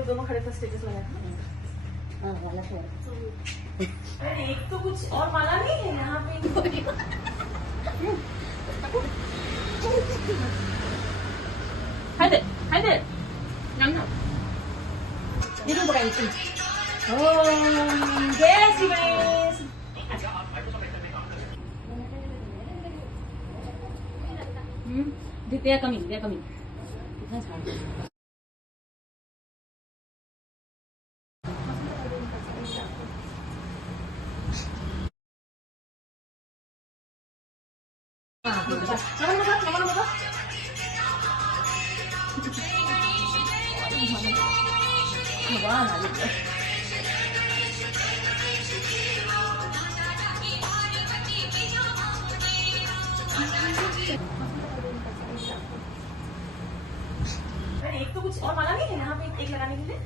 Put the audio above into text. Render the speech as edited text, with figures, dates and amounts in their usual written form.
लोग दोनों खड़े थे स्टेटस लगाया। हाँ वाला तो अरे एक तो कुछ और माला नहीं है यहाँ पे। Hai deh. Ngam. Ini bukan itu. ओम जय Shri Ganesh. Dia kami. Kita sekarang. nama Wah, nggak gitu. अरे एक तो कुछ और माला नहीं है यहाँ पे एक लगाने के लिए।